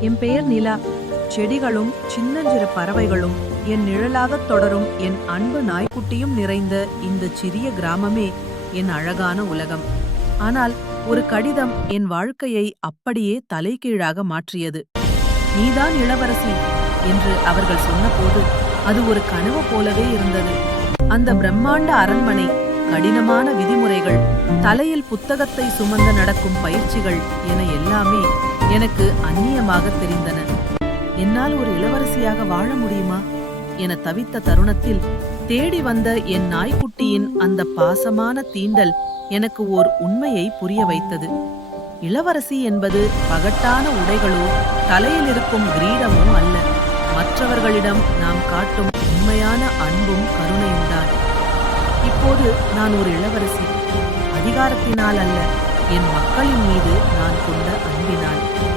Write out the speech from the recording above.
என் பெயர் நிலா. செடிகளும் சின்னஞ்சிறு பறவைகளும் என் நிழலாகத் தொடரும் என் அன்பு நாய்க்குட்டியும் நிறைந்த இந்த சிறிய கிராமமே என் அழகான உலகம். ஆனால் ஒரு கடிதம் என் வாழ்க்கையை அப்படியே தலைகீழாக மாற்றியது. "நீதான் இளவரசி" என்று அவர்கள் சொன்னபோது அது ஒரு கனவு போலவே இருந்தது. அந்த பிரம்மாண்ட அரண்மனை, கடினமான விதிமுறைகள், தலையில் புத்தகத்தை சுமந்து நடக்கும் பயிற்சிகள் என எல்லாமே எனக்கு அந்நியமாக தெரிந்தன. என்னால் ஒரு இளவரசியாக வாழ முடியுமா என தவித்த தருணத்தில் தேடி வந்த என் நாய்க்குட்டியின் அந்த பாசமான தீண்டல் எனக்கு ஓர் உண்மையை புரிய வைத்தது. இளவரசி என்பது பகட்டான உடைகளோ தலையில் இருக்கும் கிரீடமோ அல்ல. மற்றவர்களிடம் நாம் காட்டும் உண்மையான அன்பும் கருணையும் தான். இப்போது நான் ஒரு இளவரசி, அதிகாரத்தினால் அல்ல, என் மக்களின் மீது நான் கொண்ட அன்பினால்.